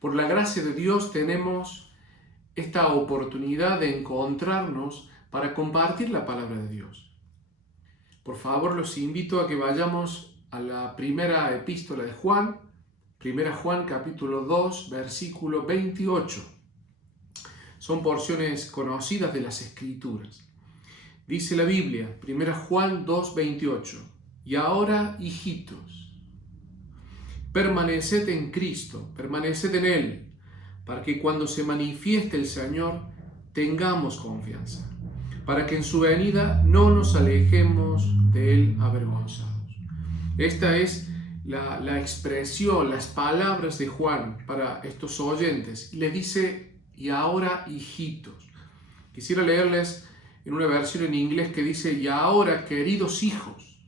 Por la gracia de Dios tenemos esta oportunidad de encontrarnos para compartir la palabra de Dios. Por favor, los invito a que vayamos a la primera epístola de Juan, 1 Juan capítulo 2, versículo 28. Son porciones conocidas de las Escrituras. Dice la Biblia, 1 Juan 2, 28, y ahora, hijitos, permaneced en Cristo, permaneced en Él, para que cuando se manifieste el Señor tengamos confianza, para que en su venida no nos alejemos de Él avergonzados. Esta es la expresión, las palabras de Juan para estos oyentes. Le dice, y ahora, hijitos. Quisiera leerles en una versión en inglés que dice, y ahora, queridos hijos.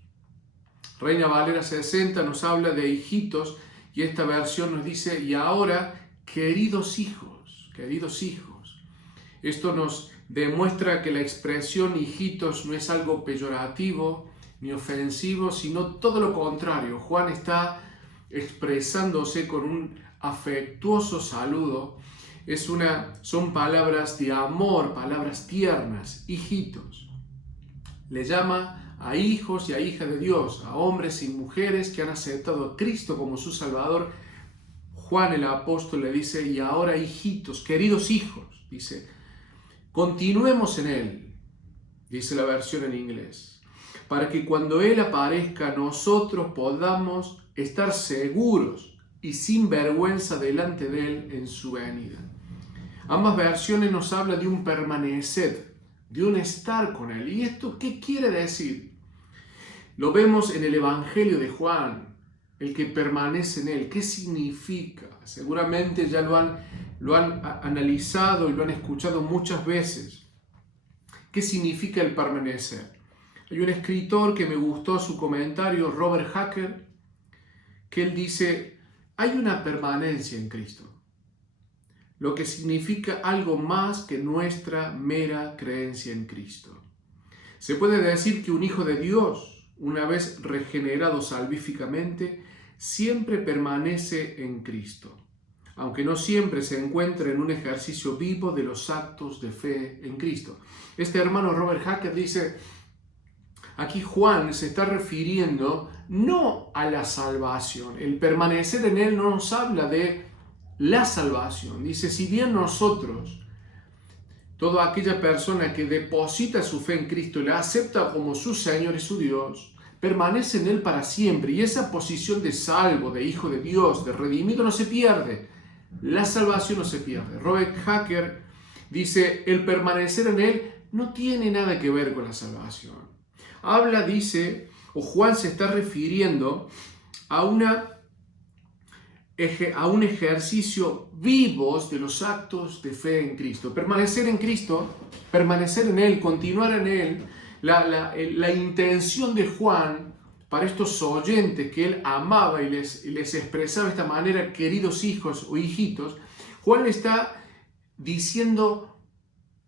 Reina Valera 60 nos habla de hijitos y esta versión nos dice, y ahora, queridos hijos, queridos hijos. Esto nos demuestra que la expresión hijitos no es algo peyorativo ni ofensivo, sino todo lo contrario. Juan está expresándose con un afectuoso saludo. Son palabras de amor, palabras tiernas, hijitos. Le llama a hijos y a hijas de Dios, a hombres y mujeres que han aceptado a Cristo como su Salvador. Juan el apóstol le dice, y ahora hijitos, queridos hijos, dice, continuemos en Él, dice la versión en inglés, para que cuando Él aparezca nosotros podamos estar seguros y sin vergüenza delante de Él en su venida. Ambas versiones nos hablan de un permanecer, de un estar con Él. ¿Y esto qué quiere decir? Lo vemos en el Evangelio de Juan, el que permanece en Él. ¿Qué significa? Seguramente ya lo han analizado y lo han escuchado muchas veces. ¿Qué significa el permanecer? Hay un escritor que me gustó su comentario, Robert Hacker, que él dice, hay una permanencia en Cristo, lo que significa algo más que nuestra mera creencia en Cristo. Se puede decir que un hijo de Dios, una vez regenerado salvíficamente, siempre permanece en Cristo, aunque no siempre se encuentra en un ejercicio vivo de los actos de fe en Cristo. Este hermano Robert Hacker dice, aquí Juan se está refiriendo no a la salvación. El permanecer en Él no nos habla de la salvación. Dice, si bien nosotros, toda aquella persona que deposita su fe en Cristo, le acepta como su Señor y su Dios, permanece en Él para siempre. Y esa posición de salvo, de hijo de Dios, de redimido, no se pierde. La salvación no se pierde. Robert Hacker dice, el permanecer en Él no tiene nada que ver con la salvación. Habla, dice, o Juan se está refiriendo a un ejercicio vivos de los actos de fe en Cristo. Permanecer en Cristo, permanecer en Él, continuar en Él, la intención de Juan para estos oyentes que Él amaba y les expresaba de esta manera, queridos hijos o hijitos, Juan le está diciendo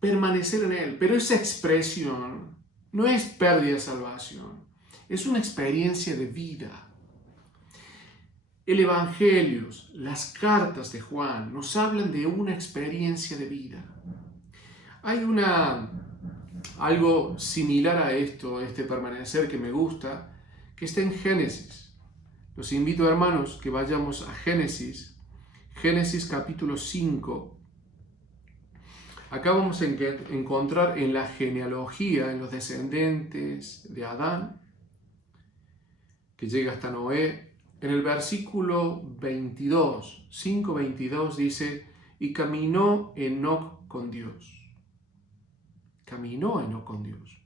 permanecer en Él, pero esa expresión no es pérdida de salvación, es una experiencia de vida. El Evangelio, las cartas de Juan nos hablan de una experiencia de vida. Hay algo similar a esto, este permanecer que me gusta, que está en Génesis. Los invito, hermanos, que vayamos a Génesis capítulo 5. Acá vamos a encontrar en la genealogía, en los descendientes de Adán, que llega hasta Noé. En el versículo 22, 5:22 dice, y caminó Enoc con Dios. Caminó Enoc con Dios.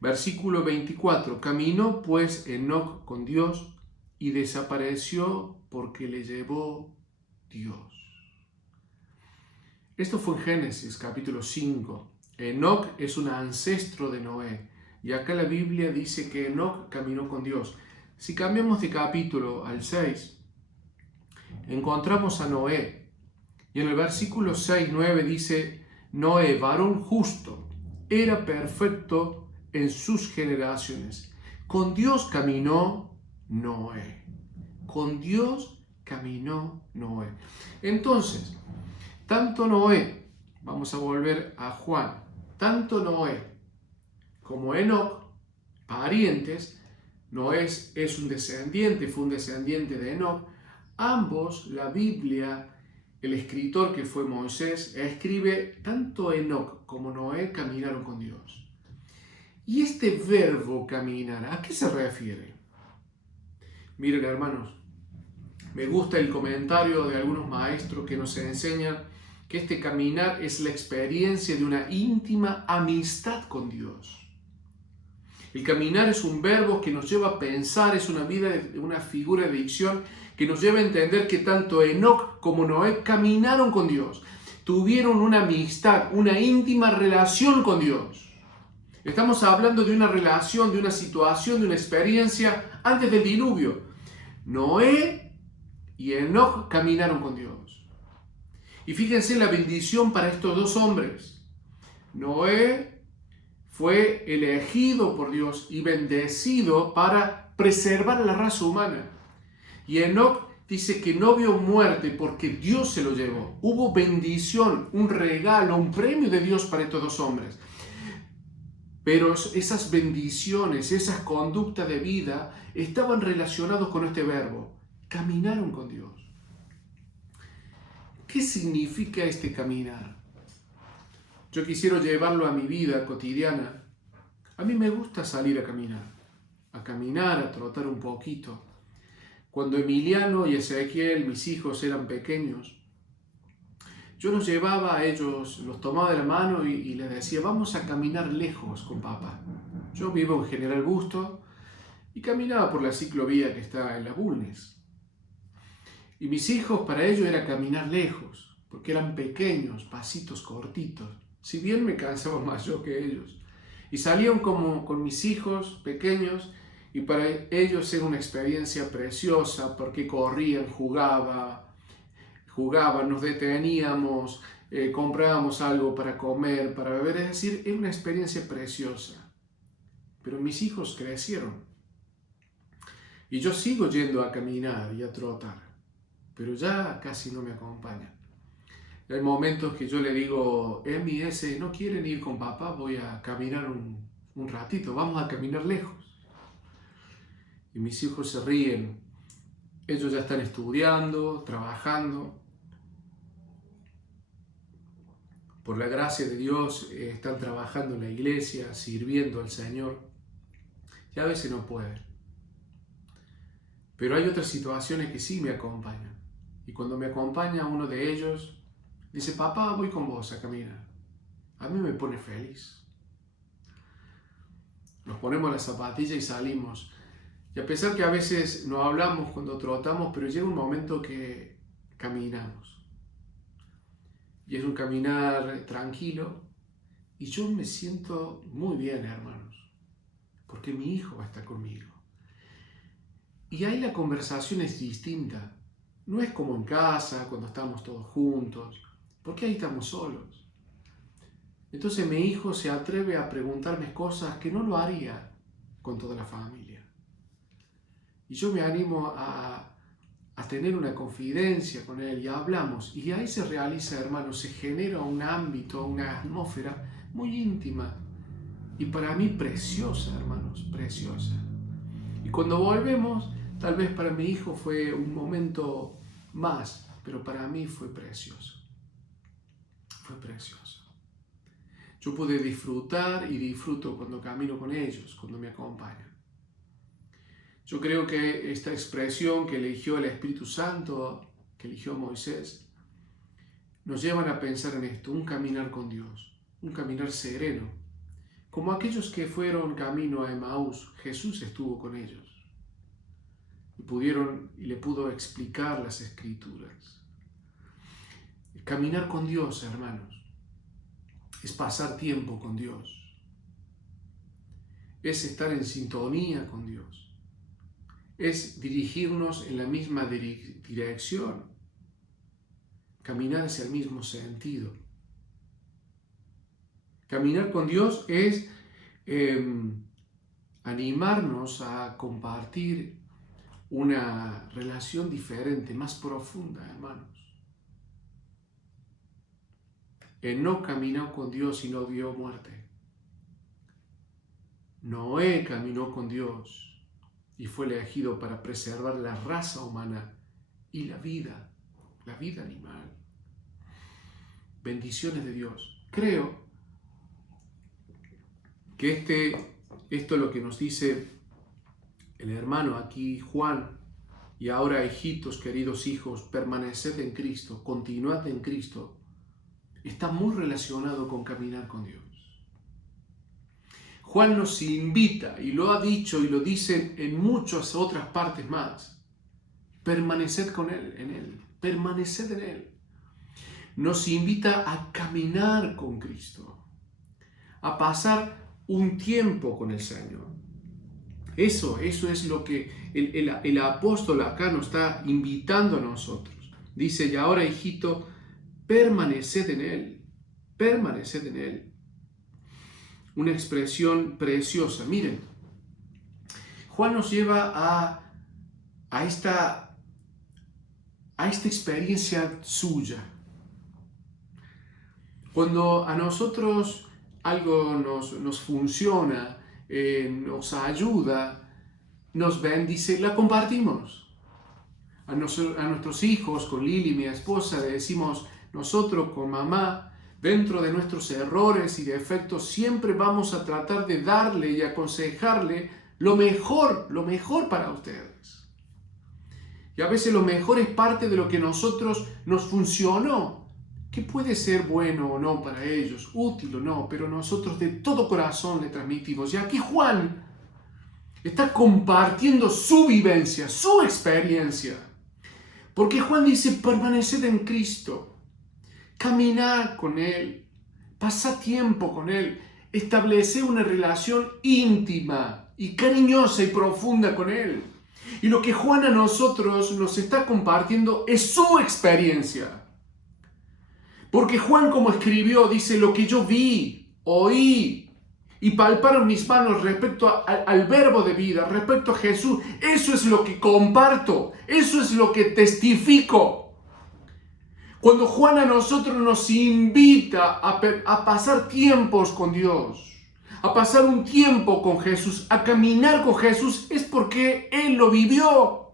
Versículo 24, caminó pues Enoc con Dios y desapareció porque le llevó Dios. Esto fue en Génesis capítulo 5. Enoc es un ancestro de Noé. Y acá la Biblia dice que Enoc caminó con Dios. Si cambiamos de capítulo al 6, encontramos a Noé. Y en el versículo 6, 9 dice, Noé, varón justo, era perfecto en sus generaciones. Con Dios caminó Noé. Con Dios caminó Noé. Entonces, tanto Noé, vamos a volver a Juan, tanto Noé como Enoc, parientes, Noé es un descendiente, fue un descendiente de Enoc, ambos, la Biblia, el escritor que fue Moisés, escribe, tanto Enoc como Noé caminaron con Dios. Y este verbo caminar, ¿a qué se refiere? Miren, hermanos, me gusta el comentario de algunos maestros que nos enseñan que este caminar es la experiencia de una íntima amistad con Dios. El caminar es un verbo que nos lleva a pensar, es una figura de dicción que nos lleva a entender que tanto Enoc como Noé caminaron con Dios, tuvieron una amistad, una íntima relación con Dios. Estamos hablando de una relación, de una situación, de una experiencia antes del diluvio. Noé y Enoc caminaron con Dios. Y fíjense la bendición para estos dos hombres. Noé fue elegido por Dios y bendecido para preservar a la raza humana. Y Enoc dice que no vio muerte porque Dios se lo llevó. Hubo bendición, un regalo, un premio de Dios para estos dos hombres. Pero esas bendiciones, esas conductas de vida estaban relacionados con este verbo. Caminaron con Dios. ¿Qué significa este caminar? Yo quisiera llevarlo a mi vida cotidiana. A mí me gusta salir a caminar, a trotar un poquito. Cuando Emiliano y Ezequiel, mis hijos, eran pequeños, yo los llevaba a ellos, los tomaba de la mano y les decía, vamos a caminar lejos con papá. Yo vivo en General Busto y caminaba por la ciclovía que está en la Bulnes. Y mis hijos, para ellos era caminar lejos, porque eran pequeños, pasitos cortitos. Si bien me cansaba más yo que ellos. Y salían como con mis hijos pequeños y para ellos era una experiencia preciosa porque corrían, jugaban, nos deteníamos, comprábamos algo para comer, para beber. Es decir, era una experiencia preciosa. Pero mis hijos crecieron. Y yo sigo yendo a caminar y a trotar, pero ya casi no me acompañan. Hay momentos que yo le digo, Emi, ¿no quieren ir con papá? Voy a caminar un ratito, vamos a caminar lejos. Y mis hijos se ríen. Ellos ya están estudiando, trabajando. Por la gracia de Dios están trabajando en la iglesia, sirviendo al Señor. Y a veces no pueden. Pero hay otras situaciones que sí me acompañan. Y cuando me acompaña uno de ellos, dice, papá, voy con vos a caminar. A mí me pone feliz. Nos ponemos las zapatillas y salimos. Y a pesar que a veces no hablamos cuando trotamos, pero llega un momento que caminamos. Y es un caminar tranquilo. Y yo me siento muy bien, hermanos. Porque mi hijo va a estar conmigo. Y ahí la conversación es distinta. No es como en casa, cuando estamos todos juntos. Porque ahí estamos solos. Entonces mi hijo se atreve a preguntarme cosas que no lo haría con toda la familia. Y yo me animo a tener una confidencia con él y hablamos. Y ahí se realiza, hermanos, se genera un ámbito, una atmósfera muy íntima. Y para mí preciosa, hermanos, preciosa. Y cuando volvemos, tal vez para mi hijo fue un momento más, pero para mí fue precioso. Fue precioso. Yo pude disfrutar y disfruto cuando camino con ellos, cuando me acompañan. Yo creo que esta expresión que eligió el Espíritu Santo, que eligió Moisés, nos llevan a pensar en esto, un caminar con Dios, un caminar sereno. Como aquellos que fueron camino a Emaús, Jesús estuvo con ellos. Y le pudo explicar las Escrituras. Caminar con Dios, hermanos, es pasar tiempo con Dios. Es estar en sintonía con Dios. Es dirigirnos en la misma dirección. Caminar hacia el mismo sentido. Caminar con Dios es animarnos a compartir una relación diferente, más profunda, hermanos. No caminó con Dios y no vio muerte. Noé caminó con Dios y fue elegido para preservar la raza humana y la vida animal. Bendiciones de Dios. Creo que esto es lo que nos dice el hermano aquí, Juan. Y ahora, hijitos, queridos hijos, permaneced en Cristo, continuad en Cristo. Está muy relacionado con caminar con Dios. Juan nos invita, y lo ha dicho y lo dice en muchas otras partes más, permaneced con Él, en Él, permaneced en Él. Nos invita a caminar con Cristo, a pasar un tiempo con el Señor. Eso es lo que el apóstol acá nos está invitando a nosotros. Dice, y ahora, hijito, permaneced en Él, permaneced en Él. Una expresión preciosa. Miren, Juan nos lleva a esta experiencia suya. Cuando a nosotros algo nos funciona, nos ayuda, nos bendice, la compartimos. A nuestros hijos, con Lili, mi esposa, le decimos, nosotros con mamá, dentro de nuestros errores y defectos, siempre vamos a tratar de darle y aconsejarle lo mejor para ustedes. Y a veces lo mejor es parte de lo que nosotros nos funcionó, que puede ser bueno o no para ellos, útil o no, pero nosotros de todo corazón le transmitimos. Y aquí Juan está compartiendo su vivencia, su experiencia. Porque Juan dice, permaneced en Cristo. Caminar con Él, pasar tiempo con Él, establecer una relación íntima y cariñosa y profunda con Él. Y lo que Juan a nosotros nos está compartiendo es su experiencia. Porque Juan, como escribió, dice, lo que yo vi, oí y palparon mis manos respecto al verbo de vida, respecto a Jesús, eso es lo que comparto, eso es lo que testifico. Cuando Juan a nosotros nos invita a pasar tiempos con Dios, a pasar un tiempo con Jesús, a caminar con Jesús, es porque Él lo vivió.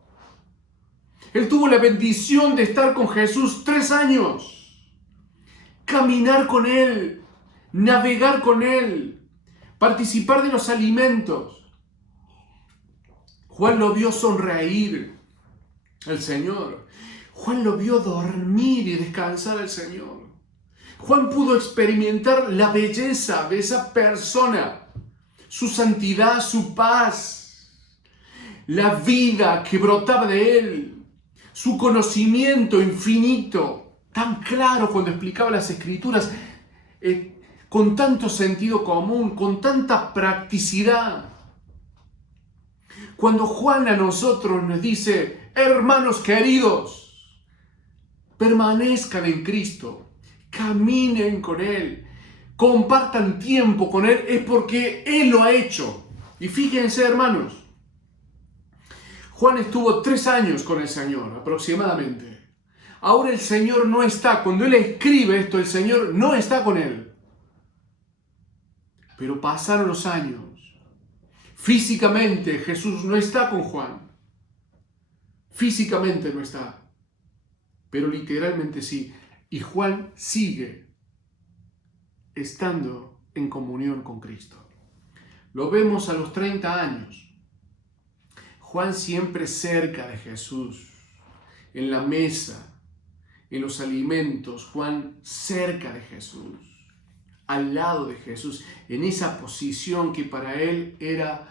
Él tuvo la bendición de estar con Jesús 3 años, caminar con Él, navegar con Él, participar de los alimentos. Juan lo vio sonreír al Señor. Juan lo vio dormir y descansar al Señor. Juan pudo experimentar la belleza de esa persona, su santidad, su paz, la vida que brotaba de él, su conocimiento infinito, tan claro cuando explicaba las Escrituras, con tanto sentido común, con tanta practicidad. Cuando Juan a nosotros nos dice, hermanos queridos, permanezcan en Cristo, caminen con Él, compartan tiempo con Él, es porque Él lo ha hecho. Y fíjense, hermanos, Juan estuvo 3 años con el Señor, aproximadamente. Ahora el Señor no está, cuando Él escribe esto, el Señor no está con Él. Pero pasaron los años. Físicamente Jesús no está con Juan. Físicamente no está. Pero literalmente sí. Y Juan sigue estando en comunión con Cristo. Lo vemos a los 30 años. Juan siempre cerca de Jesús, en la mesa, en los alimentos. Juan cerca de Jesús, al lado de Jesús, en esa posición que para él era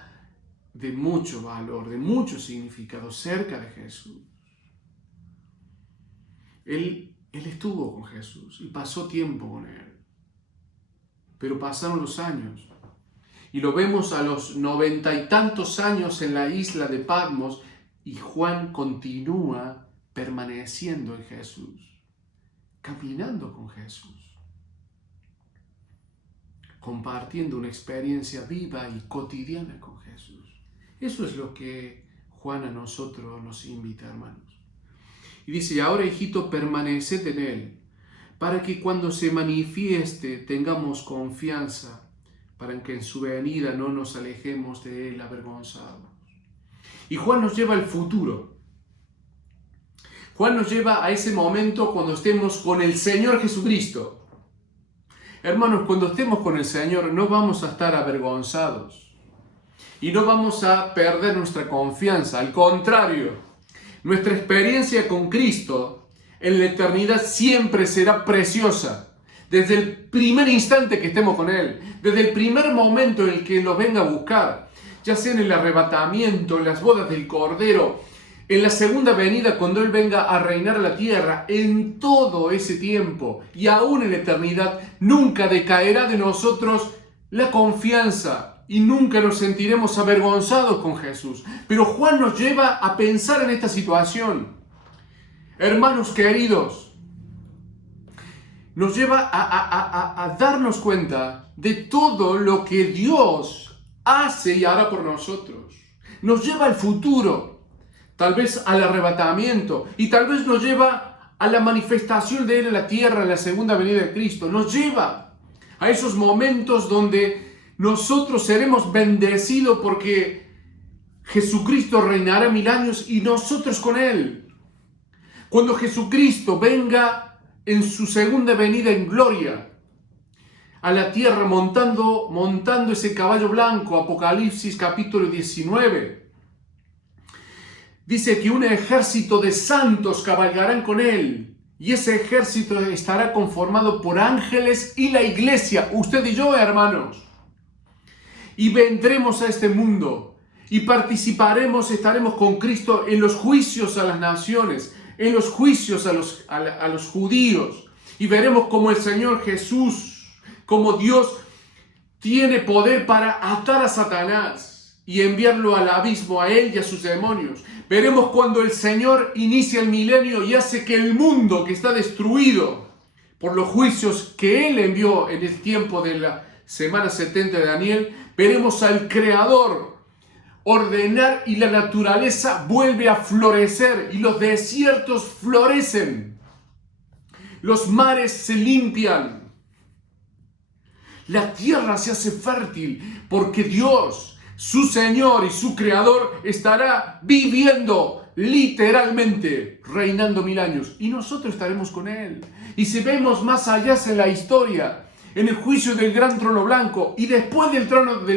de mucho valor, de mucho significado, cerca de Jesús. Él estuvo con Jesús y pasó tiempo con Él. Pero pasaron los años. Y lo vemos a los 90 y tantos años en la isla de Patmos y Juan continúa permaneciendo en Jesús, caminando con Jesús, compartiendo una experiencia viva y cotidiana con Jesús. Eso es lo que Juan a nosotros nos invita, hermanos. Y dice, y ahora, hijito, permaneced en él, para que cuando se manifieste tengamos confianza, para que en su venida no nos alejemos de él avergonzados. Y Juan nos lleva al futuro. Juan nos lleva a ese momento cuando estemos con el Señor Jesucristo. Hermanos, cuando estemos con el Señor no vamos a estar avergonzados y no vamos a perder nuestra confianza. Al contrario, nuestra experiencia con Cristo en la eternidad siempre será preciosa. Desde el primer instante que estemos con Él, desde el primer momento en el que nos venga a buscar, ya sea en el arrebatamiento, en las bodas del Cordero, en la segunda venida cuando Él venga a reinar la tierra, en todo ese tiempo y aún en la eternidad, nunca decaerá de nosotros la confianza y nunca nos sentiremos avergonzados con Jesús. Pero Juan nos lleva a pensar en esta situación. Hermanos queridos, nos lleva a darnos cuenta de todo lo que Dios hace y hará por nosotros. Nos lleva al futuro, tal vez al arrebatamiento, y tal vez nos lleva a la manifestación de Él en la tierra, en la segunda venida de Cristo. Nos lleva a esos momentos donde nosotros seremos bendecidos porque Jesucristo reinará 1000 años y nosotros con Él. Cuando Jesucristo venga en su segunda venida en gloria a la tierra montando ese caballo blanco, Apocalipsis capítulo 19, dice que un ejército de santos cabalgarán con Él y ese ejército estará conformado por ángeles y la iglesia, usted y yo, hermanos. Y vendremos a este mundo y participaremos, estaremos con Cristo en los juicios a las naciones, en los juicios a los judíos, y veremos cómo el Señor Jesús, como Dios, tiene poder para atar a Satanás y enviarlo al abismo, a él y a sus demonios. Veremos cuando el Señor inicia el milenio y hace que el mundo que está destruido por los juicios que Él envió en el tiempo de la semana 70 de Daniel, veremos al Creador ordenar y la naturaleza vuelve a florecer y los desiertos florecen. Los mares se limpian. La tierra se hace fértil porque Dios, su Señor y su Creador, estará viviendo literalmente, reinando 1000 años. Y nosotros estaremos con Él. Y si vemos más allá en la historia, en el juicio del gran trono blanco y después del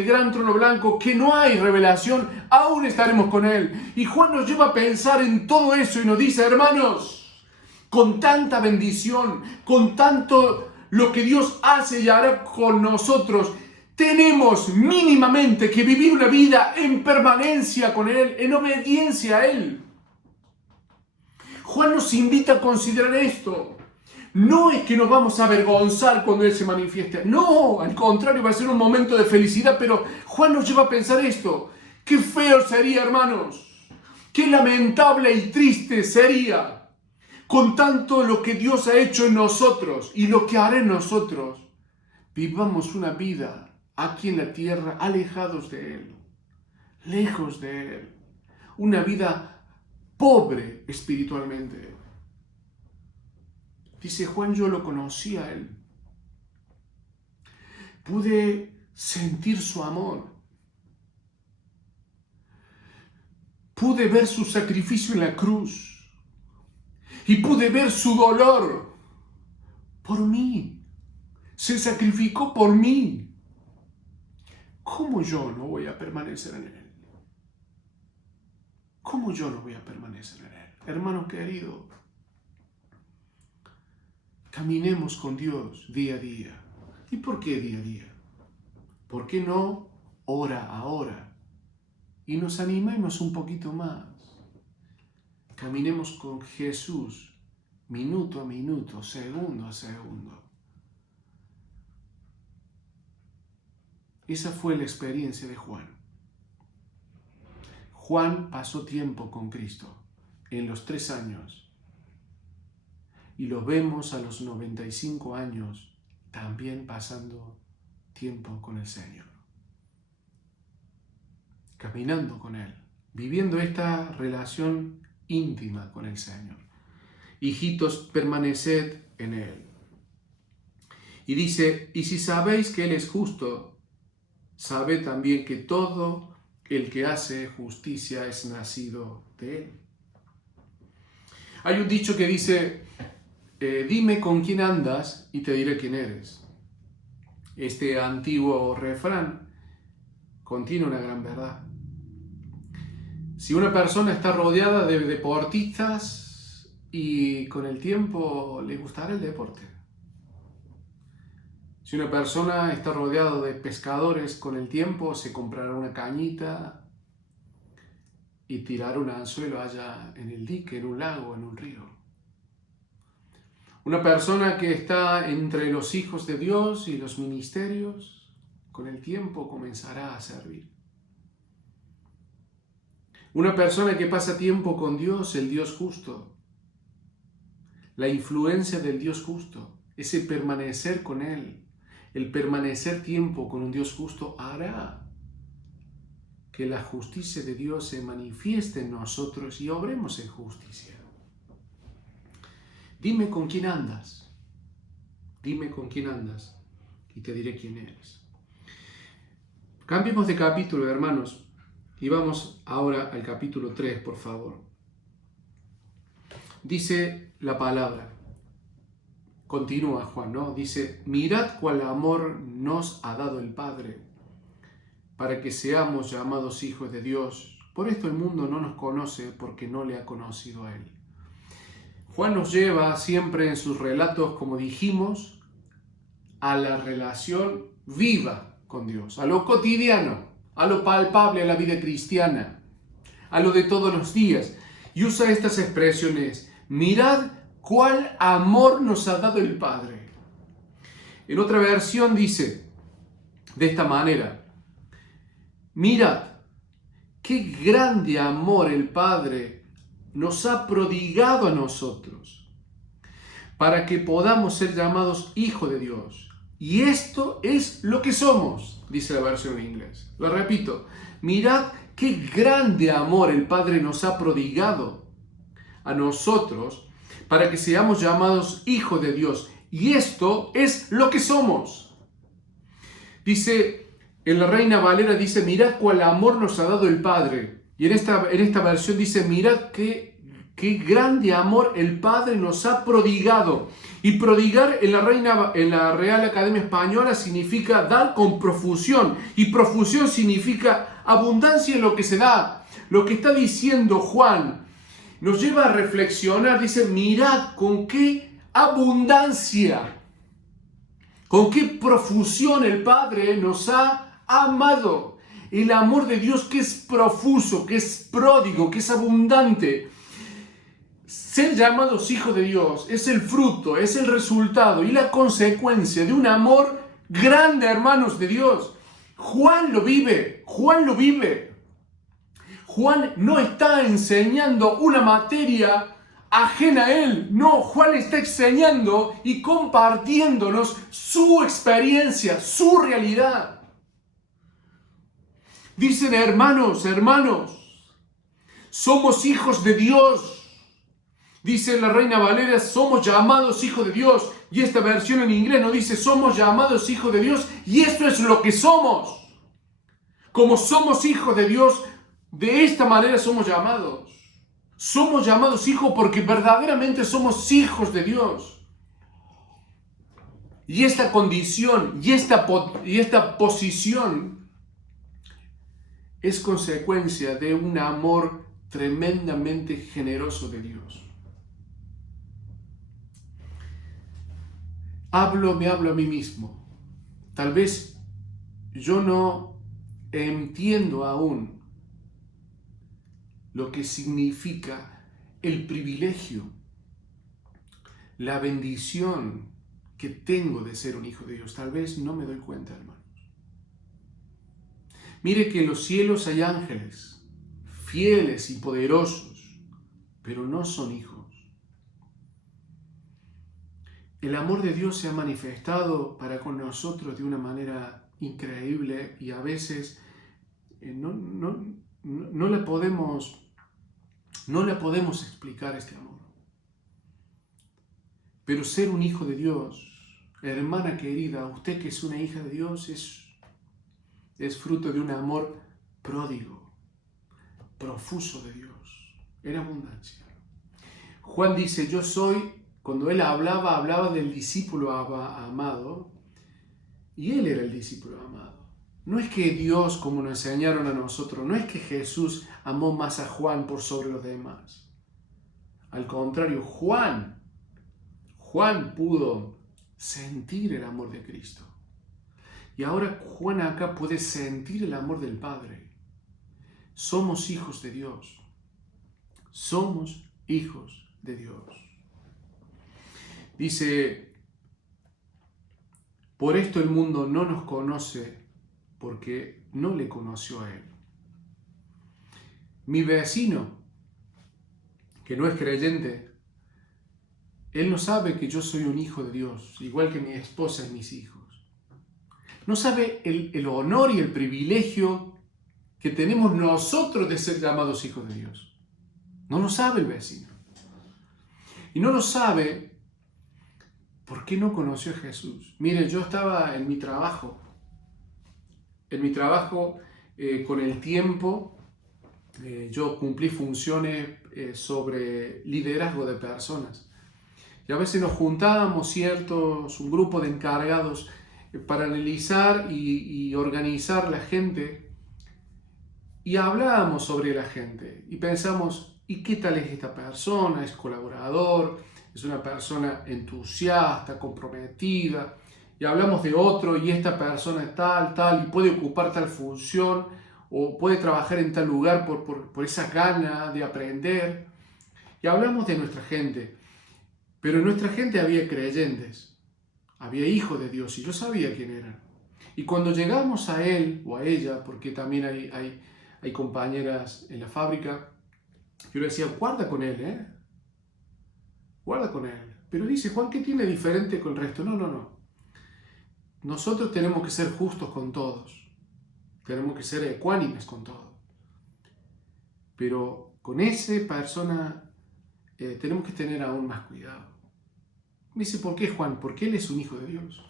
gran trono blanco, que no hay revelación, aún estaremos con Él. Y Juan nos lleva a pensar en todo eso y nos dice, hermanos, con tanta bendición, con tanto lo que Dios hace y hará con nosotros, tenemos mínimamente que vivir una vida en permanencia con Él, en obediencia a Él. Juan nos invita a considerar esto. No es que nos vamos a avergonzar cuando Él se manifieste. No, al contrario, va a ser un momento de felicidad. Pero Juan nos lleva a pensar esto. Qué feo sería, hermanos. Qué lamentable y triste sería con tanto lo que Dios ha hecho en nosotros y lo que hará en nosotros. Vivamos una vida aquí en la tierra, alejados de Él, lejos de Él. Una vida pobre espiritualmente. Dice Juan, yo lo conocí a Él. Pude sentir su amor. Pude ver su sacrificio en la cruz. Y pude ver su dolor por mí. Se sacrificó por mí. ¿Cómo yo no voy a permanecer en Él? ¿Cómo yo no voy a permanecer en Él? Hermano querido, caminemos con Dios día a día. ¿Y por qué día a día? ¿Por qué no hora a hora? Y nos animemos un poquito más. Caminemos con Jesús minuto a minuto, segundo a segundo. Esa fue la experiencia de Juan. Juan pasó tiempo con Cristo en los 3 años. Y lo vemos a los 95 años también pasando tiempo con el Señor. Caminando con Él, viviendo esta relación íntima con el Señor. Hijitos, permaneced en Él. Y dice, y si sabéis que Él es justo, sabed también que todo el que hace justicia es nacido de Él. Hay un dicho que dice, dime con quién andas y te diré quién eres. Este antiguo refrán contiene una gran verdad. Si una persona está rodeada de deportistas y con el tiempo le gustará el deporte. Si una persona está rodeada de pescadores, con el tiempo se comprará una cañita y tirará un anzuelo allá en el dique, en un lago, en un río. Una persona que está entre los hijos de Dios y los ministerios, con el tiempo comenzará a servir. Una persona que pasa tiempo con Dios, el Dios justo, la influencia del Dios justo, ese permanecer con Él, el permanecer tiempo con un Dios justo hará que la justicia de Dios se manifieste en nosotros y obremos en justicia. Dime con quién andas. Dime con quién andas y te diré quién eres. Cambiemos de capítulo, hermanos, y vamos ahora al capítulo 3, por favor. Dice la palabra, continúa Juan, ¿no? Dice, mirad cuál amor nos ha dado el Padre, para que seamos llamados hijos de Dios. Por esto el mundo no nos conoce, porque no le ha conocido a Él. Juan nos lleva siempre en sus relatos, como dijimos, a la relación viva con Dios, a lo cotidiano, a lo palpable, a la vida cristiana, a lo de todos los días. Y usa estas expresiones, mirad cuál amor nos ha dado el Padre. En otra versión dice de esta manera, mirad qué grande amor el Padre nos ha prodigado a nosotros, para que podamos ser llamados hijos de Dios. Y esto es lo que somos, dice la versión en inglés. Lo repito, mirad qué grande amor el Padre nos ha prodigado a nosotros, para que seamos llamados hijos de Dios. Y esto es lo que somos. Dice, en la Reina Valera dice, mirad cuál amor nos ha dado el Padre. Y en esta versión dice, mirad qué grande amor el Padre nos ha prodigado. Y prodigar en la Real Academia Española significa dar con profusión. Y profusión significa abundancia en lo que se da. Lo que está diciendo Juan nos lleva a reflexionar. Dice, mirad con qué abundancia, con qué profusión el Padre nos ha amado. El amor de Dios que es profuso, que es pródigo, que es abundante. Ser llamados hijos de Dios es el fruto, es el resultado y la consecuencia de un amor grande, hermanos de Dios. Juan lo vive, Juan lo vive. Juan no está enseñando una materia ajena a él. No, Juan está enseñando y compartiéndonos su experiencia, su realidad. Dicen hermanos, somos hijos de Dios. Dice la Reina Valera, somos llamados hijos de Dios. Y esta versión en inglés nos dice, somos llamados hijos de Dios. Y esto es lo que somos. Como somos hijos de Dios, de esta manera somos llamados. Somos llamados hijos porque verdaderamente somos hijos de Dios. Y esta condición y esta posición es consecuencia de un amor tremendamente generoso de Dios. Me hablo a mí mismo. Tal vez yo no entiendo aún lo que significa el privilegio, la bendición que tengo de ser un hijo de Dios. Tal vez no me doy cuenta, hermanos. Mire que en los cielos hay ángeles, fieles y poderosos, pero no son hijos. El amor de Dios se ha manifestado para con nosotros de una manera increíble y a veces no le podemos explicar este amor. Pero ser un hijo de Dios, hermana querida, usted que es una hija de Dios, es fruto de un amor pródigo, profuso de Dios, en abundancia. Juan dice, yo soy, cuando él hablaba del discípulo amado, y él era el discípulo amado. No es que Dios, como nos enseñaron a nosotros, no es que Jesús amó más a Juan por sobre los demás. Al contrario, Juan pudo sentir el amor de Cristo. Y ahora Juan acá puede sentir el amor del Padre. Somos hijos de Dios. Somos hijos de Dios. Dice, por esto el mundo no nos conoce porque no le conoció a Él. Mi vecino, que no es creyente, él no sabe que yo soy un hijo de Dios, igual que mi esposa y mis hijos. No sabe el honor y el privilegio que tenemos nosotros de ser llamados hijos de Dios. No lo sabe el vecino. Y no lo sabe porque no conoció a Jesús. Mire, yo estaba en mi trabajo. Con el tiempo, yo cumplí funciones sobre liderazgo de personas. Y a veces nos juntábamos un grupo de encargados para analizar y organizar la gente. Y hablábamos sobre la gente. Y pensamos, ¿y qué tal es esta persona? ¿Es colaborador? ¿Es una persona entusiasta, comprometida? Y hablamos de otro y esta persona es tal, y puede ocupar tal función o puede trabajar en tal lugar por esa gana de aprender. Y hablamos de nuestra gente. Pero en nuestra gente había creyentes, había hijos de Dios y yo sabía quién eran. Y cuando llegamos a él o a ella, porque también hay compañeras en la fábrica, yo le decía, guarda con él, guarda con él. Pero dice, Juan, ¿qué tiene diferente con el resto? No. Nosotros tenemos que ser justos con todos, tenemos que ser ecuánimes con todos. Pero con esa persona tenemos que tener aún más cuidado. Me dice, ¿por qué, Juan? Porque él es un hijo de Dios.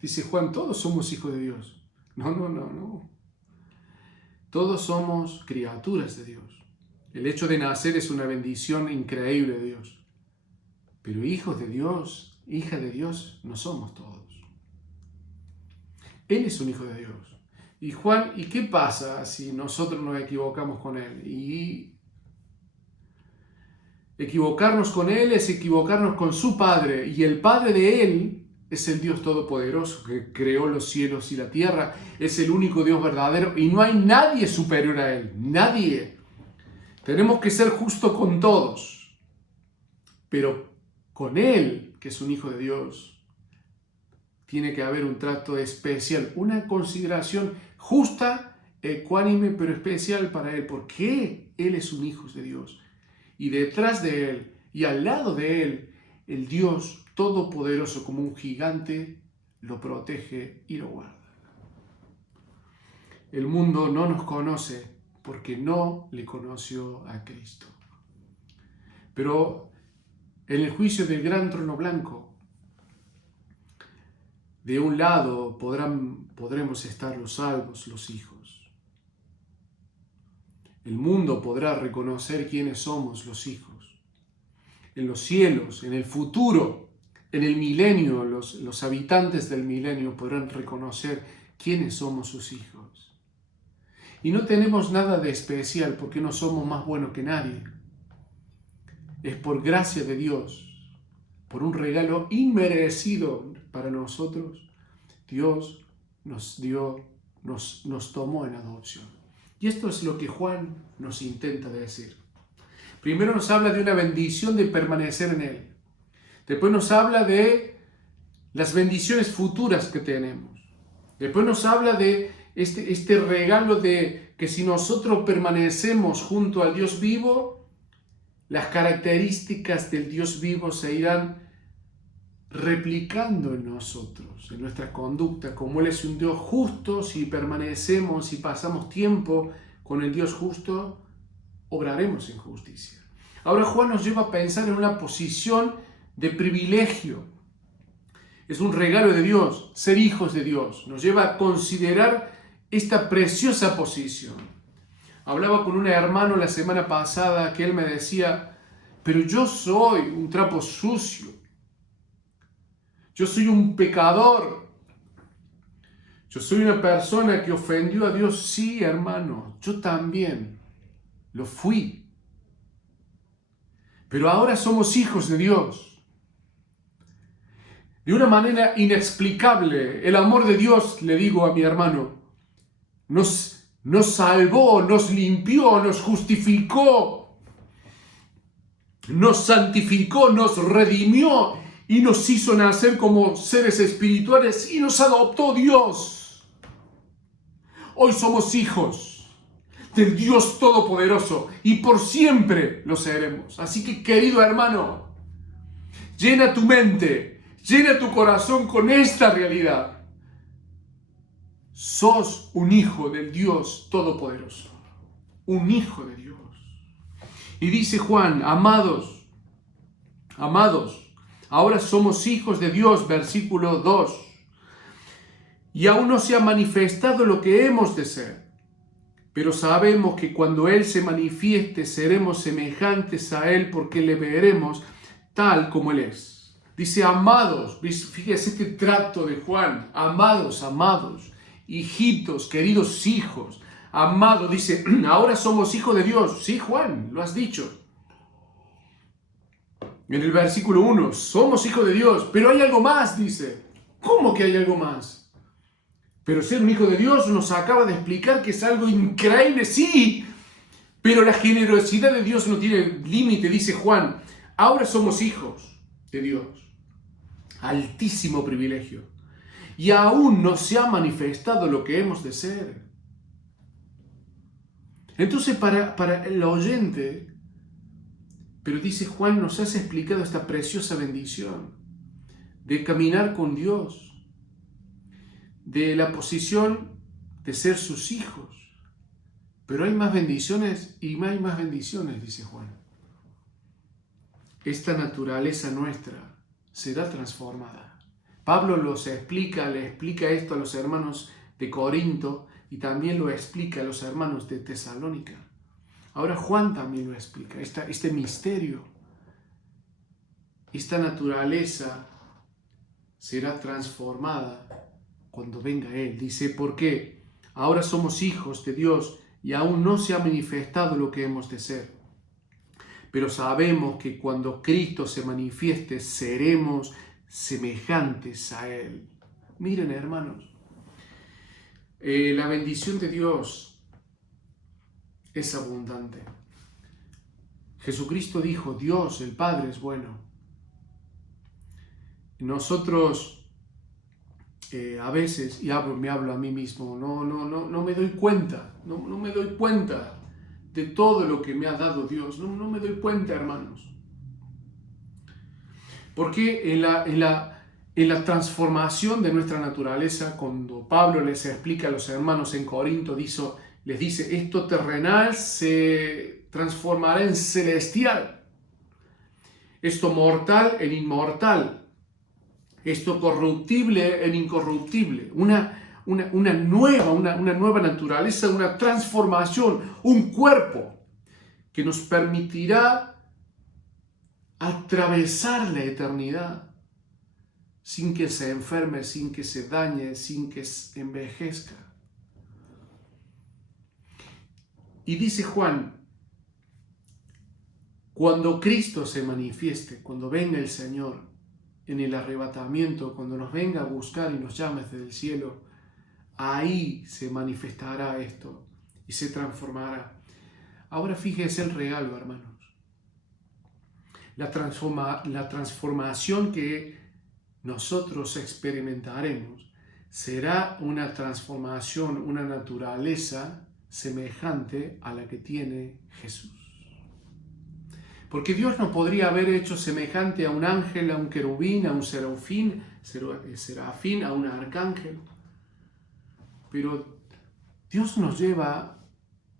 Dice, Juan, todos somos hijos de Dios. No. Todos somos criaturas de Dios. El hecho de nacer es una bendición increíble de Dios. Pero hijos de Dios, hija de Dios, no somos todos. Él es un hijo de Dios. Y Juan, ¿y qué pasa si nosotros nos equivocamos con él? Y equivocarnos con Él es equivocarnos con su Padre, y el Padre de Él es el Dios Todopoderoso que creó los cielos y la tierra, es el único Dios verdadero y no hay nadie superior a Él, nadie. Tenemos que ser justos con todos, pero con Él, que es un hijo de Dios, tiene que haber un trato especial, una consideración justa, ecuánime, pero especial para Él, porque Él es un hijo de Dios. Y detrás de Él y al lado de Él, el Dios Todopoderoso como un gigante lo protege y lo guarda. El mundo no nos conoce porque no le conoció a Cristo. Pero en el juicio del gran trono blanco, de un lado podremos estar los salvos, los hijos. El mundo podrá reconocer quiénes somos los hijos. En los cielos, en el futuro, en el milenio, los habitantes del milenio podrán reconocer quiénes somos sus hijos. Y no tenemos nada de especial porque no somos más buenos que nadie. Es por gracia de Dios, por un regalo inmerecido para nosotros, Dios nos tomó en adopción. Y esto es lo que Juan nos intenta decir. Primero nos habla de una bendición de permanecer en Él. Después nos habla de las bendiciones futuras que tenemos. Después nos habla de este regalo de que si nosotros permanecemos junto al Dios vivo, las características del Dios vivo se irán replicando en nosotros, en nuestra conducta, como Él es un Dios justo. Si permanecemos y pasamos tiempo con el Dios justo, obraremos en justicia. Ahora Juan nos lleva a pensar en una posición de privilegio. Es un regalo de Dios, ser hijos de Dios. Nos lleva a considerar esta preciosa posición. Hablaba con un hermano la semana pasada que él me decía, pero yo soy un trapo sucio. Yo soy un pecador. Yo soy una persona que ofendió a Dios. Sí, hermano, yo también lo fui. Pero ahora somos hijos de Dios. De una manera inexplicable, el amor de Dios, le digo a mi hermano, nos salvó, nos limpió, nos justificó, nos santificó, nos redimió y nos hizo nacer como seres espirituales y nos adoptó Dios. Hoy somos hijos del Dios Todopoderoso y por siempre lo seremos. Así que, querido hermano, llena tu mente, llena tu corazón con esta realidad. Sos un hijo del Dios Todopoderoso. Un hijo de Dios. Y dice Juan, amados, ahora somos hijos de Dios, versículo 2. Y aún no se ha manifestado lo que hemos de ser. Pero sabemos que cuando Él se manifieste, seremos semejantes a Él porque le veremos tal como Él es. Dice, amados, fíjese este trato de Juan, amados, hijitos, queridos hijos, amados, dice, ahora somos hijos de Dios. Sí, Juan, lo has dicho. En el versículo 1, somos hijos de Dios, pero hay algo más, dice. ¿Cómo que hay algo más? Pero ser un hijo de Dios nos acaba de explicar que es algo increíble, sí, pero la generosidad de Dios no tiene límite, dice Juan. Ahora somos hijos de Dios. Altísimo privilegio. Y aún no se ha manifestado lo que hemos de ser. Entonces, para el oyente, pero dice Juan, nos has explicado esta preciosa bendición de caminar con Dios, de la posición de ser sus hijos. Pero hay más bendiciones y hay más bendiciones, dice Juan. Esta naturaleza nuestra será transformada. Pablo le explica esto a los hermanos de Corinto y también lo explica a los hermanos de Tesalónica. Ahora Juan también lo explica, este misterio. Esta naturaleza será transformada cuando venga Él. Dice, ¿por qué? Ahora somos hijos de Dios y aún no se ha manifestado lo que hemos de ser. Pero sabemos que cuando Cristo se manifieste, seremos semejantes a Él. Miren, hermanos, la bendición de Dios es abundante. Jesucristo dijo, Dios, el Padre, es bueno. Nosotros a veces, y me hablo a mí mismo, no me doy cuenta, no me doy cuenta de todo lo que me ha dado Dios. No me doy cuenta, hermanos. Porque en la transformación de nuestra naturaleza, cuando Pablo les explica a los hermanos en Corinto, les dice, esto terrenal se transformará en celestial. Esto mortal en inmortal. Esto corruptible en incorruptible. Una nueva naturaleza, una transformación, un cuerpo que nos permitirá atravesar la eternidad sin que se enferme, sin que se dañe, sin que envejezca. Y dice Juan, cuando Cristo se manifieste, cuando venga el Señor en el arrebatamiento, cuando nos venga a buscar y nos llame desde el cielo, ahí se manifestará esto y se transformará. Ahora fíjese el regalo, hermanos. La transformación que nosotros experimentaremos será una transformación, una naturaleza semejante a la que tiene Jesús. Porque Dios no podría haber hecho semejante a un ángel, a un querubín, a un serafín, a un arcángel. Pero Dios nos lleva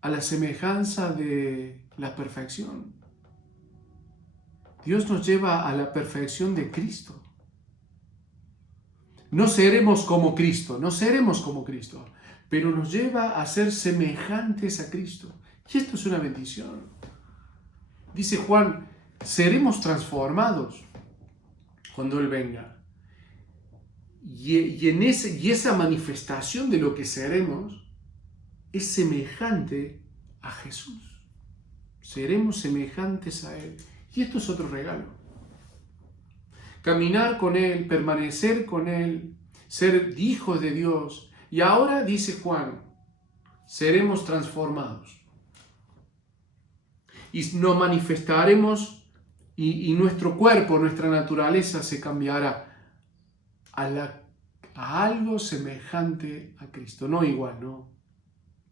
a la semejanza de la perfección. Dios nos lleva a la perfección de Cristo. No seremos como Cristo, pero nos lleva a ser semejantes a Cristo. Y esto es una bendición. Dice Juan, seremos transformados cuando Él venga. Y esa manifestación de lo que seremos es semejante a Jesús. Seremos semejantes a Él. Y esto es otro regalo. Caminar con Él, permanecer con Él, ser hijos de Dios. Y ahora, dice Juan, seremos transformados. Y nos manifestaremos y nuestro cuerpo, nuestra naturaleza se cambiará a algo semejante a Cristo. No igual, no,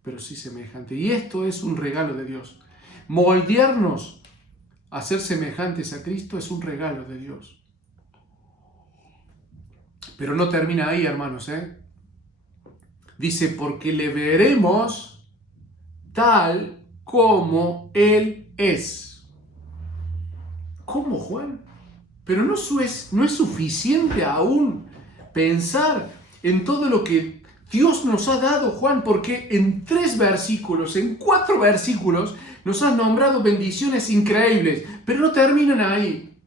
pero sí semejante. Y esto es un regalo de Dios. Moldearnos a ser semejantes a Cristo es un regalo de Dios. Pero no termina ahí, hermanos, Dice, porque le veremos tal como Él es. ¿Cómo, Juan? Pero no es suficiente aún pensar en todo lo que Dios nos ha dado, Juan, porque en 4 versículos, nos ha nombrado bendiciones increíbles, pero no terminan ahí.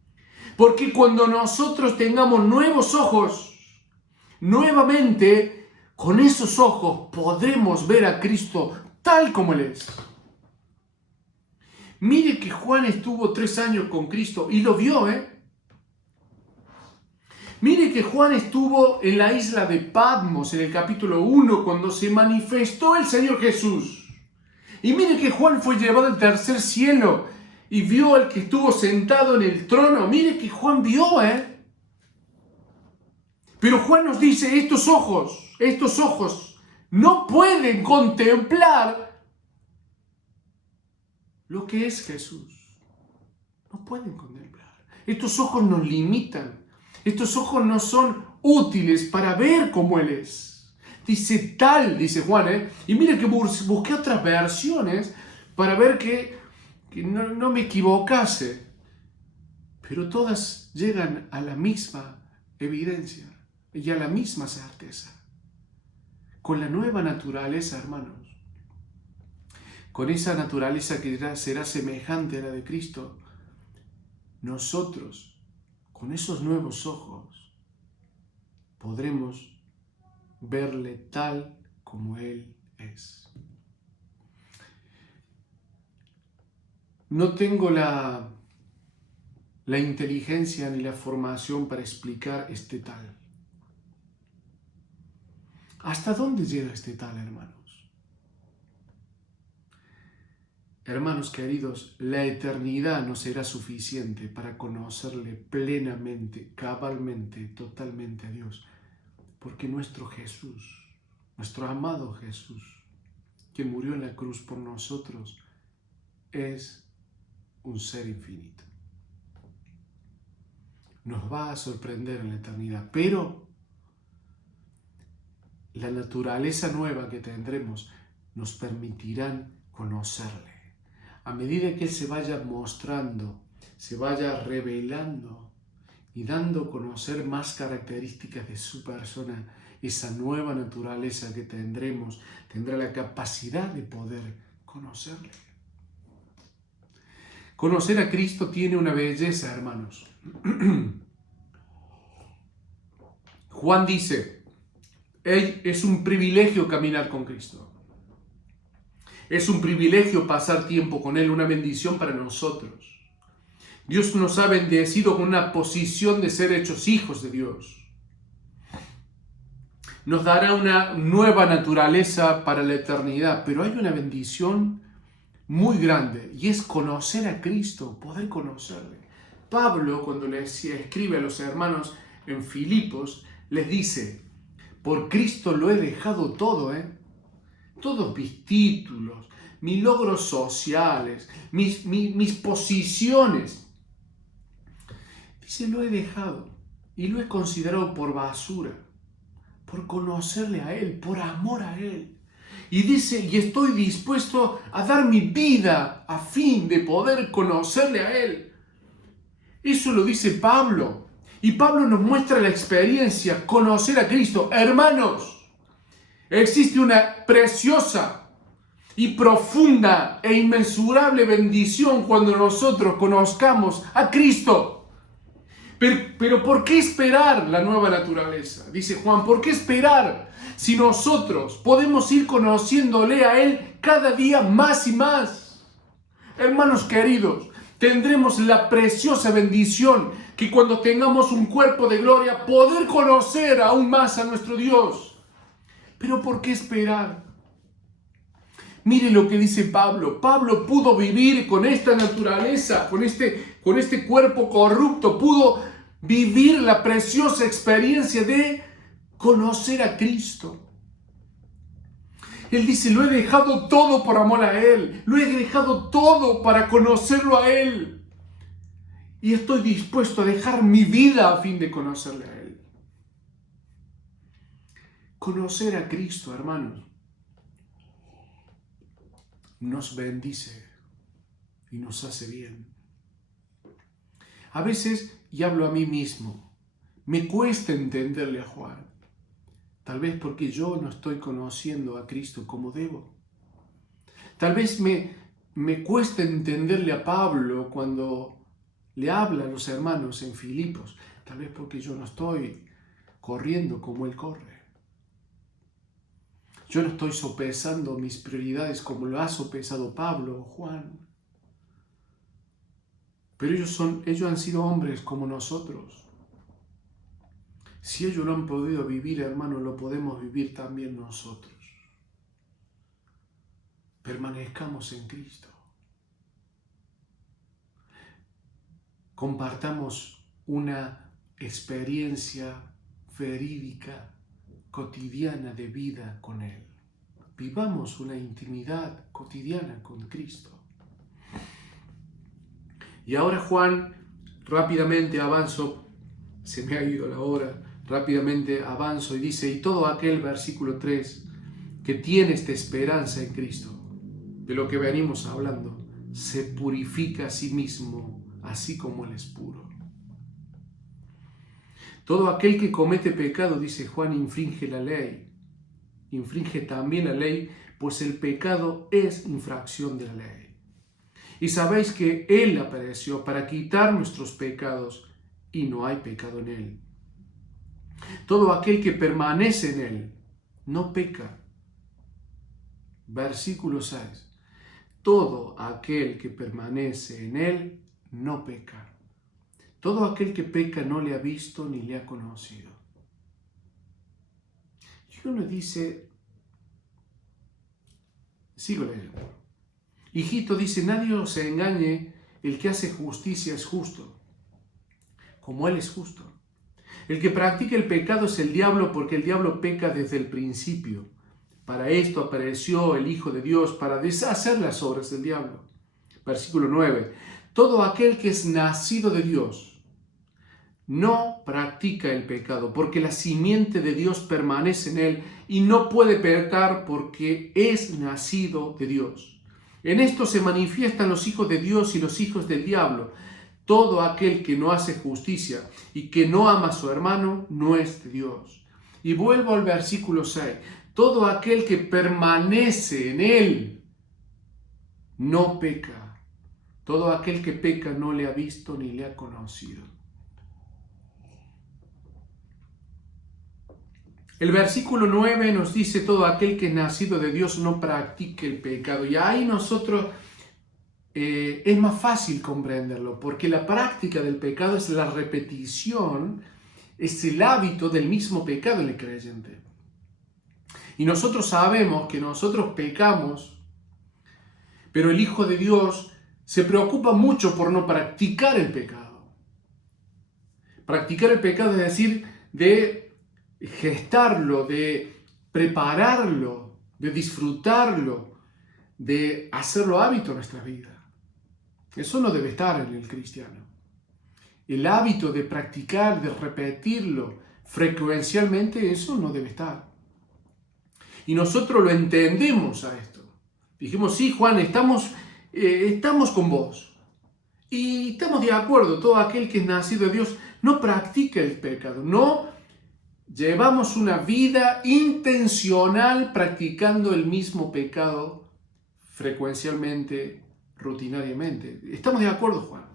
Porque cuando nosotros tengamos nuevos ojos, nuevamente, con esos ojos podremos ver a Cristo tal como Él es. Mire que Juan estuvo 3 años con Cristo y lo vio, Mire que Juan estuvo en la isla de Patmos en el capítulo 1 cuando se manifestó el Señor Jesús. Y mire que Juan fue llevado al tercer cielo y vio al que estuvo sentado en el trono. Mire que Juan vio, Pero Juan nos dice, estos ojos no pueden contemplar lo que es Jesús. No pueden contemplar. Estos ojos nos limitan. Estos ojos no son útiles para ver cómo Él es. Dice Juan, Y mire que busqué otras versiones para ver que no me equivocase. Pero todas llegan a la misma evidencia y a la misma certeza. Con la nueva naturaleza, hermanos. Con esa naturaleza que será semejante a la de Cristo. Nosotros, con esos nuevos ojos, podremos verle tal como Él es. No tengo la inteligencia ni la formación para explicar este tal. ¿Hasta dónde llega este tal, hermanos? Hermanos queridos, la eternidad no será suficiente para conocerle plenamente, cabalmente, totalmente a Dios. Porque nuestro Jesús, nuestro amado Jesús, que murió en la cruz por nosotros, es un ser infinito. Nos va a sorprender en la eternidad, pero la naturaleza nueva que tendremos nos permitirán conocerle. A medida que Él se vaya mostrando, se vaya revelando y dando a conocer más características de su persona, esa nueva naturaleza que tendrá la capacidad de poder conocerle. Conocer a Cristo tiene una belleza, hermanos. Juan dice, es un privilegio caminar con Cristo. Es un privilegio pasar tiempo con Él, una bendición para nosotros. Dios nos ha bendecido con una posición de ser hechos hijos de Dios. Nos dará una nueva naturaleza para la eternidad, pero hay una bendición muy grande y es conocer a Cristo, poder conocerle. Pablo, cuando les escribe a los hermanos en Filipos, les dice, por Cristo lo he dejado todo, todos mis títulos, mis logros sociales, mis posiciones. Dice, lo he dejado y lo he considerado por basura, por conocerle a Él, por amor a Él. Y dice, y estoy dispuesto a dar mi vida a fin de poder conocerle a Él. Eso lo dice Pablo. Y Pablo nos muestra la experiencia, conocer a Cristo. Hermanos, existe una preciosa y profunda e inmensurable bendición cuando nosotros conozcamos a Cristo. Pero ¿por qué esperar la nueva naturaleza? Dice Juan, ¿por qué esperar si nosotros podemos ir conociéndole a Él cada día más y más? Hermanos queridos, tendremos la preciosa bendición que cuando tengamos un cuerpo de gloria, poder conocer aún más a nuestro Dios. Pero ¿por qué esperar? Mire lo que dice Pablo. Pablo pudo vivir con esta naturaleza, con este cuerpo corrupto, pudo vivir la preciosa experiencia de conocer a Cristo. Él dice, lo he dejado todo por amor a Él, lo he dejado todo para conocerlo a Él. Y estoy dispuesto a dejar mi vida a fin de conocerle a Él. Conocer a Cristo, hermanos, nos bendice y nos hace bien. A veces, y hablo a mí mismo, me cuesta entenderle a Juan. Tal vez porque yo no estoy conociendo a Cristo como debo. Tal vez me cuesta entenderle a Pablo cuando le habla a los hermanos en Filipos. Tal vez porque yo no estoy corriendo como él corre. Yo no estoy sopesando mis prioridades como lo ha sopesado Pablo o Juan. Pero ellos han sido hombres como nosotros. Si ellos lo han podido vivir, hermano, lo podemos vivir también nosotros. Permanezcamos en Cristo. Compartamos una experiencia verídica, cotidiana de vida con Él. Vivamos una intimidad cotidiana con Cristo. Y ahora Juan, rápidamente avanzo, se me ha ido la hora, rápidamente avanzo y dice, y todo aquel, versículo 3, que tiene esta esperanza en Cristo, de lo que venimos hablando, se purifica a sí mismo, así como Él es puro. Todo aquel que comete pecado, dice Juan, infringe la ley. Infringe también la ley, pues el pecado es infracción de la ley. Y sabéis que Él apareció para quitar nuestros pecados y no hay pecado en Él. Todo aquel que permanece en Él no peca. Versículo 6. Todo aquel que permanece en Él no peca. Todo aquel que peca no le ha visto ni le ha conocido. Y uno dice, sigo leyendo. Hijito, dice, nadie os engañe, el que hace justicia es justo, como Él es justo. El que practica el pecado es el diablo, porque el diablo peca desde el principio. Para esto apareció el Hijo de Dios, para deshacer las obras del diablo. Versículo 9. Todo aquel que es nacido de Dios no practica el pecado, porque la simiente de Dios permanece en él y no puede pecar porque es nacido de Dios. En esto se manifiestan los hijos de Dios y los hijos del diablo. Todo aquel que no hace justicia y que no ama a su hermano no es de Dios. Y vuelvo al versículo 6. Todo aquel que permanece en Él no peca. Todo aquel que peca no le ha visto ni le ha conocido. El versículo 9 nos dice, todo aquel que es nacido de Dios no practique el pecado. Y ahí nosotros es más fácil comprenderlo, porque la práctica del pecado es la repetición, es el hábito del mismo pecado en el creyente. Y nosotros sabemos que nosotros pecamos, pero el Hijo de Dios se preocupa mucho por no practicar el pecado. Practicar el pecado es decir, de gestarlo, de prepararlo, de disfrutarlo, de hacerlo hábito en nuestra vida. Eso no debe estar en el cristiano. El hábito de practicar, de repetirlo frecuencialmente, eso no debe estar. Y nosotros lo entendemos a esto. Dijimos, sí, Juan, estamos con vos. Y estamos de acuerdo, todo aquel que es nacido de Dios no practica el pecado, no llevamos una vida intencional practicando el mismo pecado frecuencialmente, rutinariamente. Estamos de acuerdo, Juan.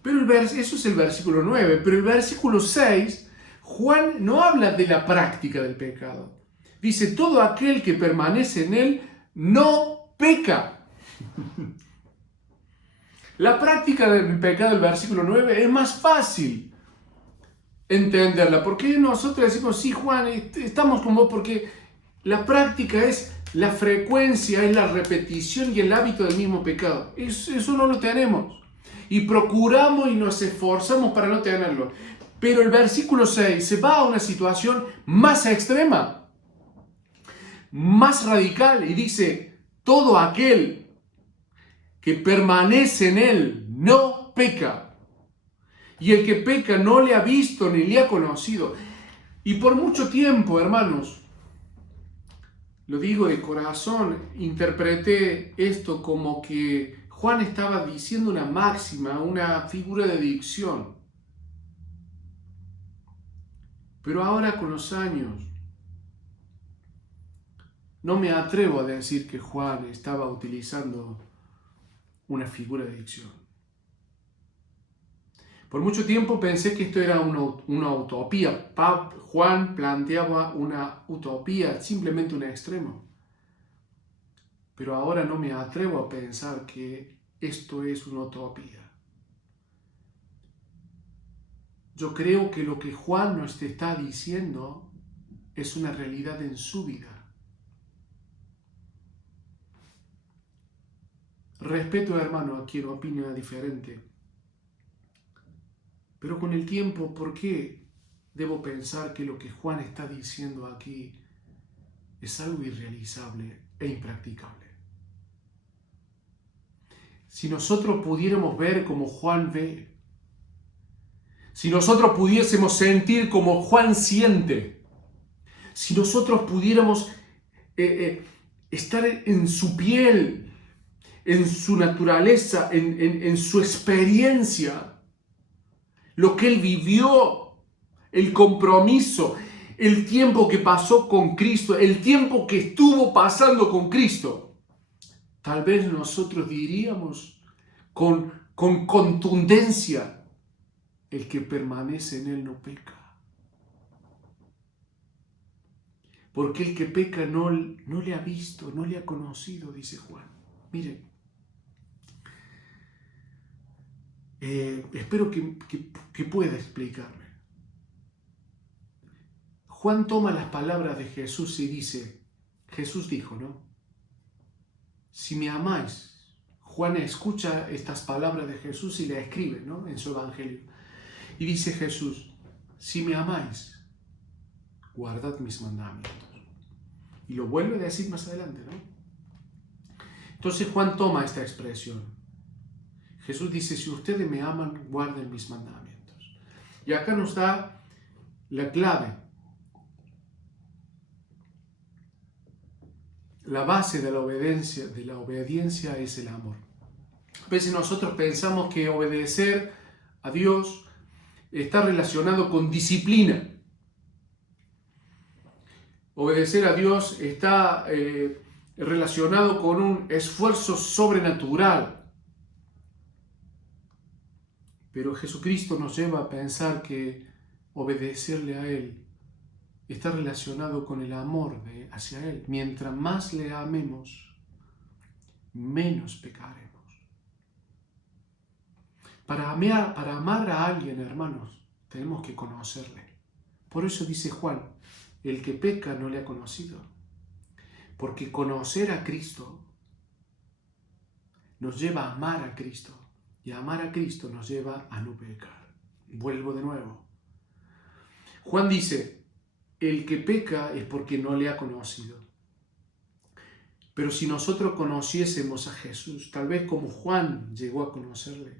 Pero eso es el versículo 9, pero el versículo 6, Juan no habla de la práctica del pecado. Dice, todo aquel que permanece en él no peca. La práctica del pecado del versículo 9 es más fácil entenderla, porque nosotros decimos, sí, Juan, estamos con vos, porque la práctica es la frecuencia, es la repetición y el hábito del mismo pecado. Eso no lo tenemos. Y procuramos y nos esforzamos para no tenerlo. Pero el versículo 6 se va a una situación más extrema, más radical, y dice, todo aquel que permanece en él no peca. Y el que peca no le ha visto ni le ha conocido. Y por mucho tiempo, hermanos, lo digo de corazón, interpreté esto como que Juan estaba diciendo una máxima, una figura de dicción. Pero ahora con los años, no me atrevo a decir que Juan estaba utilizando una figura de dicción. Por mucho tiempo pensé que esto era una utopía. Juan planteaba una utopía, simplemente un extremo. Pero ahora no me atrevo a pensar que esto es una utopía. Yo creo que lo que Juan nos está diciendo es una realidad en su vida. Respeto, hermano, a quien opina diferente. Pero con el tiempo, ¿por qué debo pensar que lo que Juan está diciendo aquí es algo irrealizable e impracticable? Si nosotros pudiéramos ver como Juan ve, si nosotros pudiésemos sentir como Juan siente, si nosotros pudiéramos estar en su piel, en su naturaleza, en su experiencia, lo que él vivió, el compromiso, el tiempo que pasó con Cristo, el tiempo que estuvo pasando con Cristo, tal vez nosotros diríamos con contundencia, el que permanece en él no peca. Porque el que peca no le ha visto, no le ha conocido, dice Juan. Miren, espero que pueda explicarme. Juan toma las palabras de Jesús y dice, Jesús dijo, ¿no? Si me amáis, Juan escucha estas palabras de Jesús y las escribe, ¿no? En su evangelio. Y dice Jesús, si me amáis, guardad mis mandamientos. Y lo vuelve a decir más adelante, ¿no? Entonces Juan toma esta expresión. Jesús dice, si ustedes me aman, guarden mis mandamientos. Y acá nos da la clave. La base de la obediencia es el amor. A veces nosotros pensamos que obedecer a Dios está relacionado con disciplina. Obedecer a Dios está relacionado con un esfuerzo sobrenatural. Pero Jesucristo nos lleva a pensar que obedecerle a Él está relacionado con el amor hacia Él. Mientras más le amemos, menos pecaremos. Para amar a alguien, hermanos, tenemos que conocerle. Por eso dice Juan, el que peca no le ha conocido. Porque conocer a Cristo nos lleva a amar a Cristo. Y amar a Cristo nos lleva a no pecar. Vuelvo de nuevo. Juan dice, el que peca es porque no le ha conocido. Pero si nosotros conociésemos a Jesús, tal vez como Juan llegó a conocerle,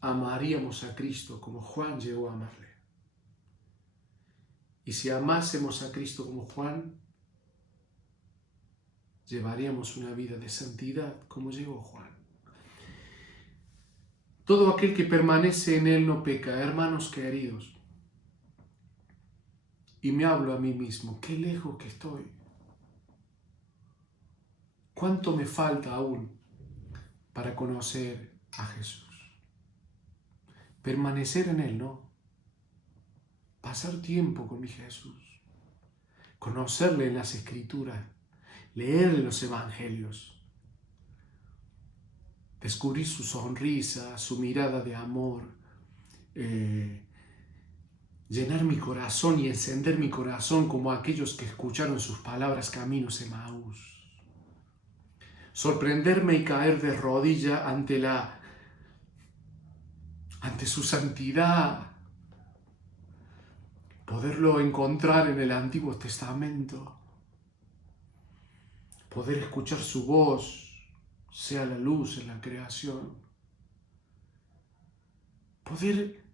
amaríamos a Cristo como Juan llegó a amarle. Y si amásemos a Cristo como Juan, llevaríamos una vida de santidad como llegó Juan. Todo aquel que permanece en Él no peca, hermanos queridos. Y me hablo a mí mismo, qué lejos que estoy. ¿Cuánto me falta aún para conocer a Jesús? Permanecer en Él, ¿no? Pasar tiempo con mi Jesús. Conocerle en las Escrituras. Leerle los Evangelios. Descubrir su sonrisa, su mirada de amor. Llenar mi corazón y encender mi corazón como aquellos que escucharon sus palabras caminos Emaús. Sorprenderme y caer de rodilla ante su santidad. Poderlo encontrar en el Antiguo Testamento. Poder escuchar su voz, sea la luz en la creación. Poder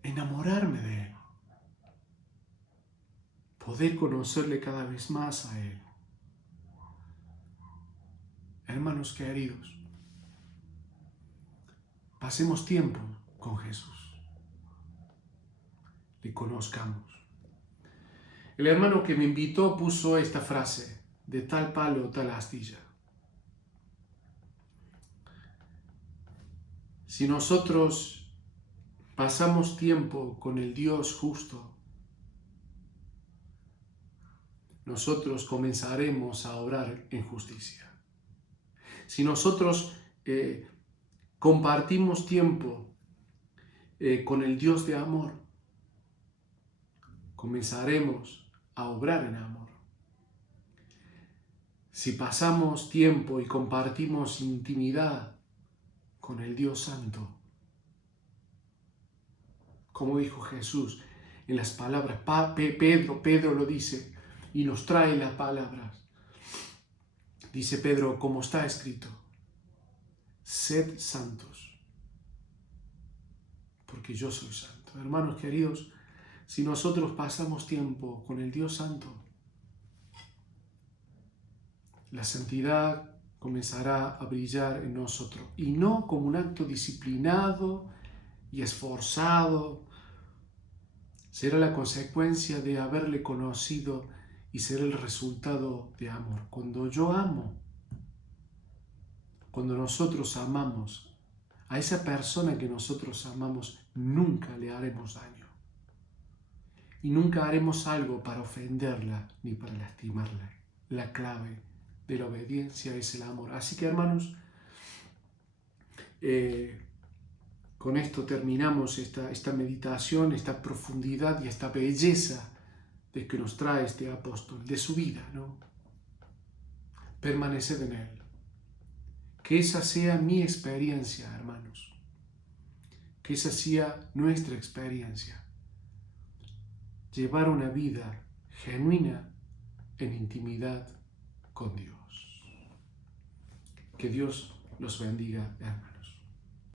enamorarme de Él. Poder conocerle cada vez más a Él. Hermanos queridos, pasemos tiempo con Jesús. Le conozcamos. El hermano que me invitó puso esta frase, de tal palo, tal astilla. Si nosotros pasamos tiempo con el Dios justo, nosotros comenzaremos a obrar en justicia. Si nosotros compartimos tiempo con el Dios de amor, comenzaremos a obrar en amor. Si pasamos tiempo y compartimos intimidad con el Dios Santo, como dijo Jesús en las palabras, Pedro lo dice y nos trae las palabras. Dice Pedro, como está escrito, sed santos, porque yo soy santo. Hermanos queridos, si nosotros pasamos tiempo con el Dios Santo, la santidad comenzará a brillar en nosotros, y no como un acto disciplinado y esforzado. Será la consecuencia de haberle conocido y será el resultado de amor. Cuando yo amo, cuando nosotros amamos a esa persona que nosotros amamos, nunca le haremos daño. Y nunca haremos algo para ofenderla ni para lastimarla. La clave de la obediencia es el amor. Así que, hermanos, con esto terminamos esta meditación, esta profundidad y esta belleza de que nos trae este apóstol, de su vida, ¿no? Permaneced en Él. Que esa sea mi experiencia, hermanos. Que esa sea nuestra experiencia. Llevar una vida genuina en intimidad con Dios. Que Dios los bendiga, hermanos.